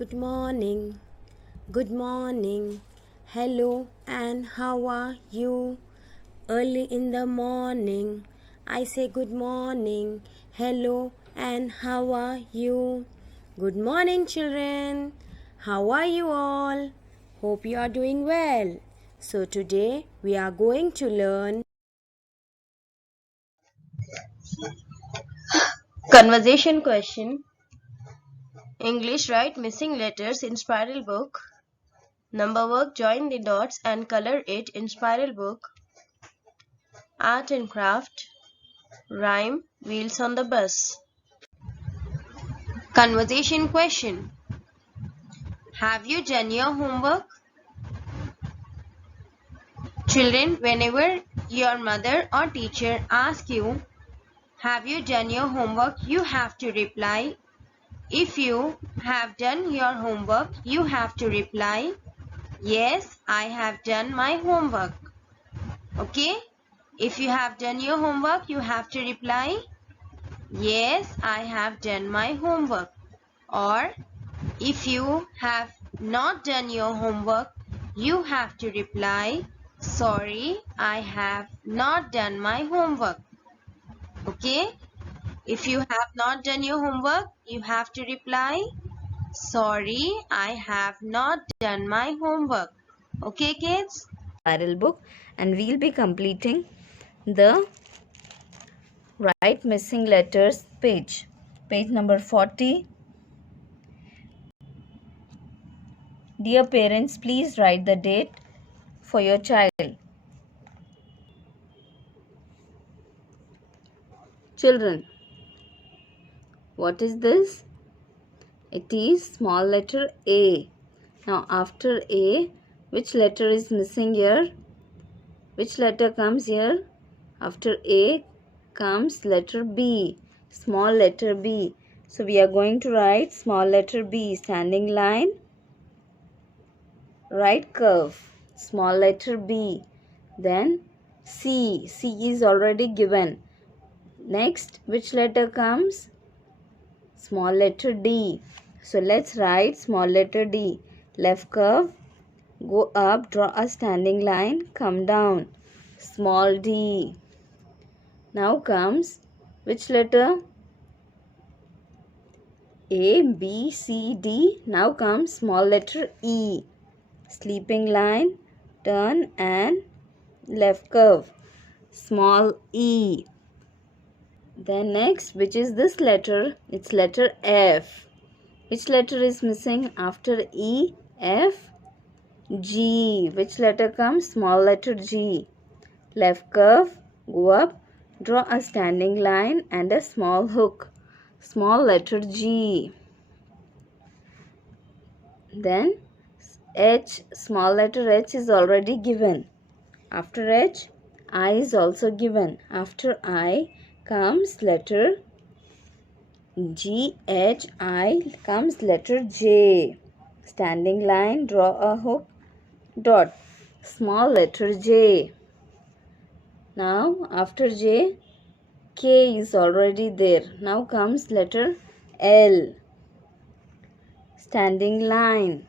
Good morning. Good morning. Hello and how are you? Early in the morning, I say good morning. Hello and how are you? Good morning, children. How are you all? Hope you are doing well. So, today we are going to learn Conversation question. English write missing letters in spiral book. Number work join the dots and color it in spiral book. Art and craft. Rhyme wheels on the bus. Conversation question. Have you done your homework? Children, whenever your mother or teacher asks you, have you done your homework? You have to reply. If you have done your homework, you have to reply, yes, I have done my homework. Okay? If you have done your homework, you have to reply, yes, I have done my homework. Or if you have not done your homework, you have to reply, sorry, I have not done my homework. Okay? If you have not done your homework, you have to reply, sorry, I have not done my homework. Okay, kids? Spiral book, and we'll be completing the write missing letters page number 40. Dear parents, please write the date for your child. Children, what is this? It is small letter A. Now after A, which letter is missing here? Which letter comes here? After A comes letter B, small letter B. So we are going to write small letter B, standing line, right curve, small letter B. Then C is already given. Next, which letter comes? Small letter D. So let's write small letter D. Left curve, go up, draw a standing line, come down. Small d. Now comes which letter? A, B, C, D. Now comes small letter E. Sleeping line, turn and left curve. Small e. Then next, which is this letter? It's letter F. Which letter is missing after E? F? G. Which letter comes? Small letter G. Left curve, go up, draw a standing line and a small hook. Small letter G. Then H, small letter H is already given. After H, I is also given. After I comes letter G, H, I comes letter J. Standing line, draw a hook, dot. Small letter J. Now after J, K is already there. Now comes letter L. Standing line.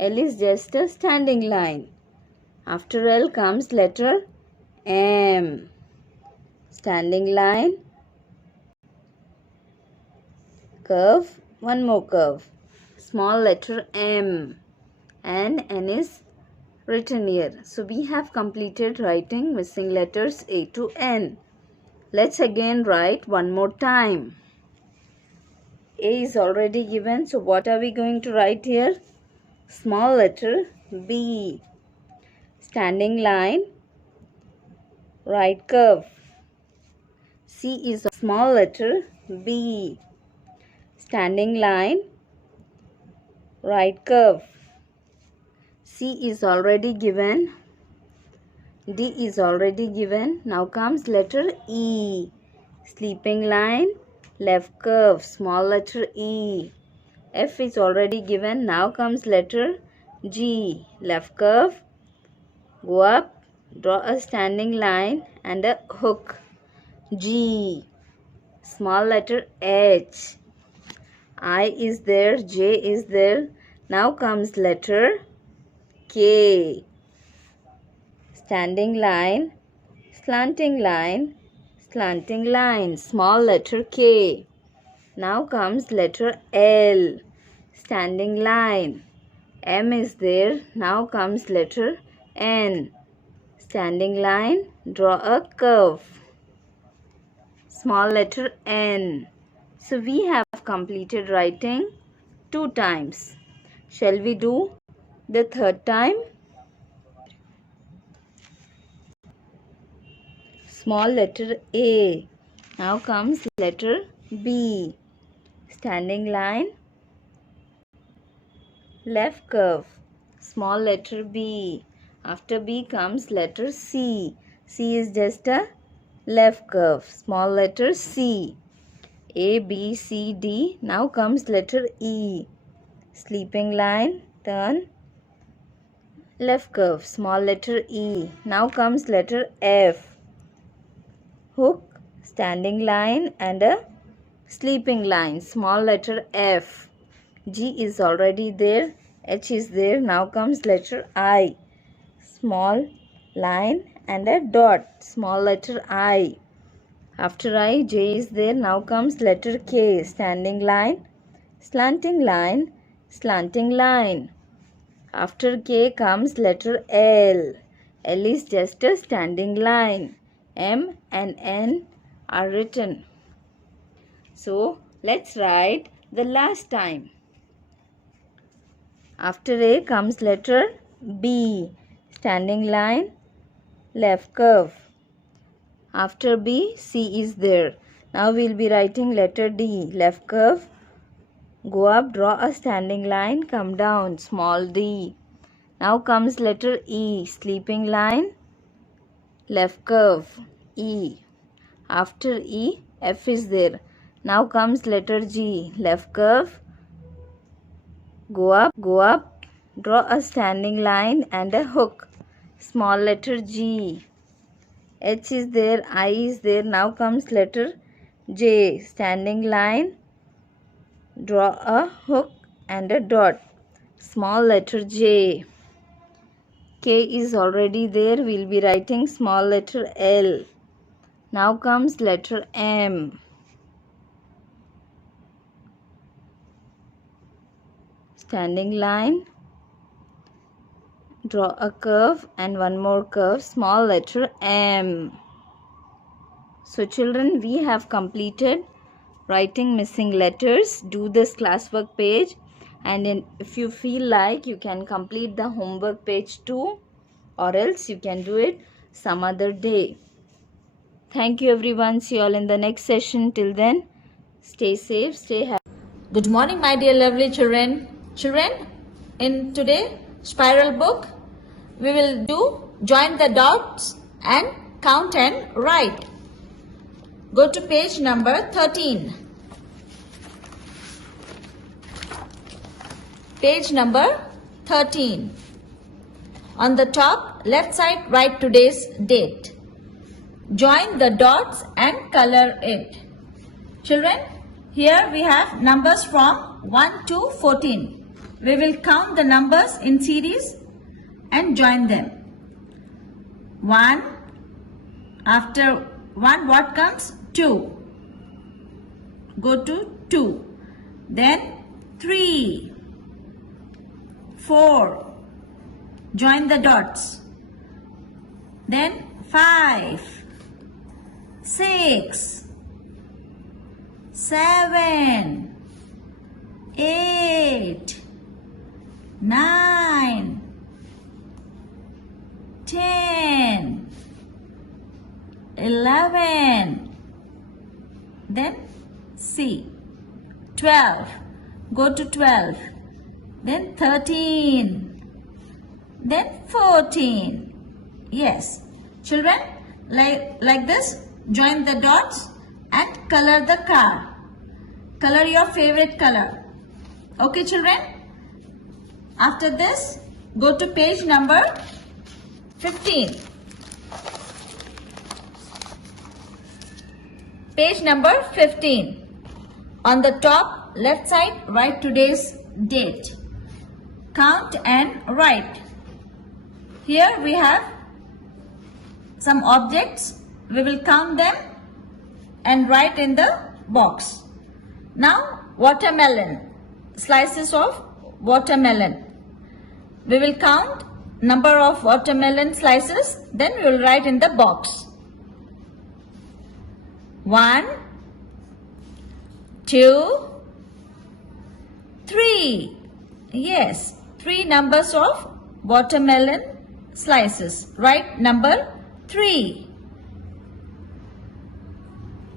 L is just a standing line. After L comes letter M. Standing line. Curve. One more curve. Small letter M. And N is written here. So we have completed writing missing letters A to N. Let's again write one more time. A is already given. So what are we going to write here? Small letter B. Standing line, right curve. C is a small letter B. Standing line, right curve. C is already given. D is already given. Now comes letter E. Sleeping line, left curve, small letter E. F is already given. Now comes letter G. Left curve, go up, draw a standing line and a hook. G. Small letter H. I is there, J is there. Now comes letter K. Standing line, slanting line, slanting line. Small letter K. Now comes letter L. Standing line. M is there. Now comes letter N. Standing line. Draw a curve. Small letter N. So we have completed writing 2 times. Shall we do the third time? Small letter A. Now comes letter B. Standing line, left curve. Small letter B. After B comes letter C. C is just a left curve. Small letter C. A, B, C, D. Now comes letter E. Sleeping line, turn, left curve. Small letter E. Now comes letter F. Hook, standing line and a sleeping line. Small letter F. G is already there. H is there. Now comes letter I. Small line and a dot. Small letter I. After I, J is there. Now comes letter K. Standing line, slanting line, slanting line. After K comes letter L. L is just a standing line. M and N are written. So let's write the last time. After A comes letter B. Standing line, left curve. After B, C is there. Now we will be writing letter D. Left curve. Go up, draw a standing line, come down. Small d. Now comes letter E. Sleeping line, left curve. E. After E, F is there. Now comes letter G. Left curve. Go up, draw a standing line and a hook. Small letter G. H is there, I is there. Now comes letter J. Standing line, draw a hook and a dot. Small letter J. K is already there. We will be writing small letter L. Now comes letter M. Standing line, draw a curve and one more curve. Small letter M. So children, we have completed writing missing letters. Do this classwork page, and if you feel like, you can complete the homework page too, or else you can do it some other day. Thank you everyone. See you all in the next session. Till then, stay safe, stay happy. Good morning, my dear lovely children. Children, in today spiral book, we will do join the dots and count and write. Go to page number 13. Page number 13. On the top left side, write today's date. Join the dots and color it. Children, here we have numbers from 1 to 14. We will count the numbers in series and join them. 1. After 1, what comes? 2. Go to 2. Then 3. 4. Join the dots. Then 5. 6. 7. 8. 9, 10, 11, then C, 12, go to 12, then 13, then 14. Yes, children, like this, join the dots and color the car. Color your favorite color. Okay, children? After this, go to page number 15. Page number 15. On the top left side write today's date. Count and write. Here we have some objects. We will count them and write in the box. Now watermelon, slices of watermelon. We will count number of watermelon slices, then we will write in the box. 1, 2, 3. Yes, 3 numbers of watermelon slices. Write number 3.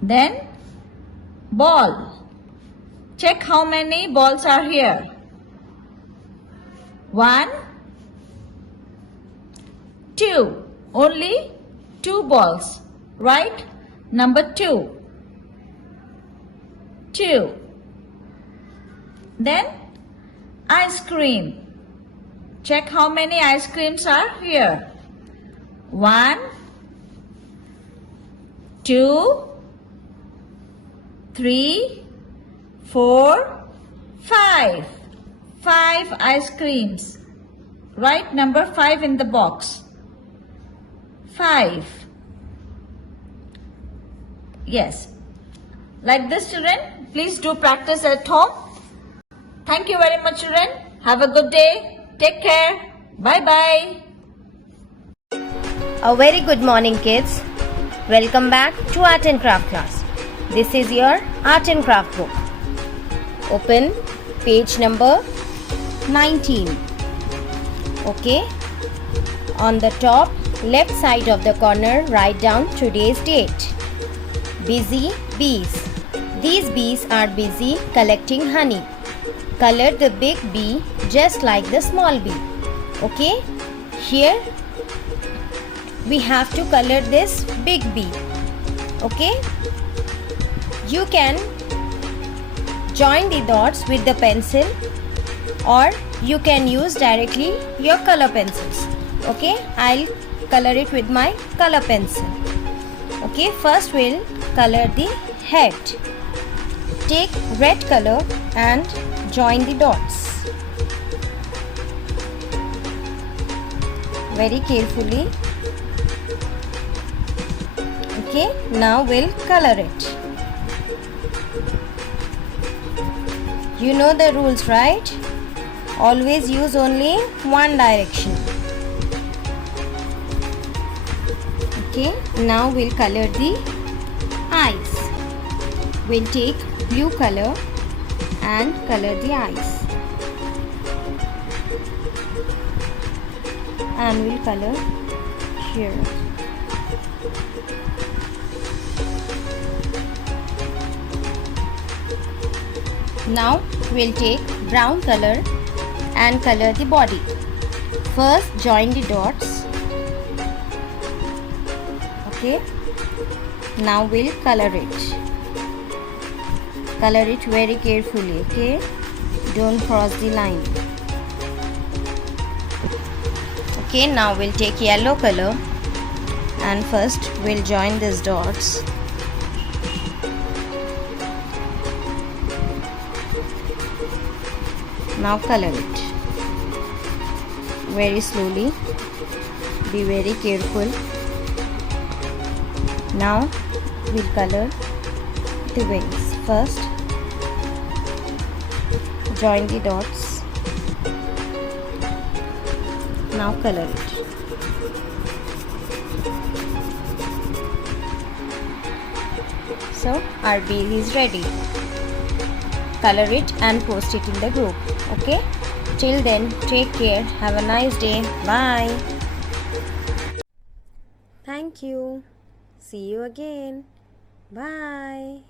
Then ball. Check how many balls are here. 1, 2. Only 2 balls. Write number 2. 2. Then ice cream. Check how many ice creams are here. 1, 2, 3, 4, 5. 5 ice creams. Write number 5 in the box. 5. Yes. Like this, children, please do practice at home. Thank you very much, children. Have a good day. Take care. Bye-bye. A very good morning, kids. Welcome back to Art and Craft class. This is your Art and Craft book. Open page number 19. Okay. On the top left side of the corner, write down today's date. Busy bees. These bees are busy collecting honey. Color the big bee just like the small bee. Okay. Here we have to color this big bee. Okay. You can join the dots with the pencil, or you can use directly your color pencils. Okay, I'll color it with my color pencil. Okay, first we'll color the head. Take red color and join the dots. Very carefully. Okay, now we'll color it. You know the rules, right? Always use only one direction. Okay, now we'll color the eyes. We'll take blue color and color the eyes. And we'll color here. Now we'll take brown color and color the body. First join the dots. Okay. Now we'll color it. Color it very carefully, okay? Don't cross the line. Okay, now we'll take yellow color and first we'll join these dots. Now color it very slowly. Be very careful. Now we'll color the wings. First join the dots. Now color it. So our bee is ready. Color it and post it in the group. Okay, till then, take care. Have a nice day. Bye. Thank you. See you again. Bye.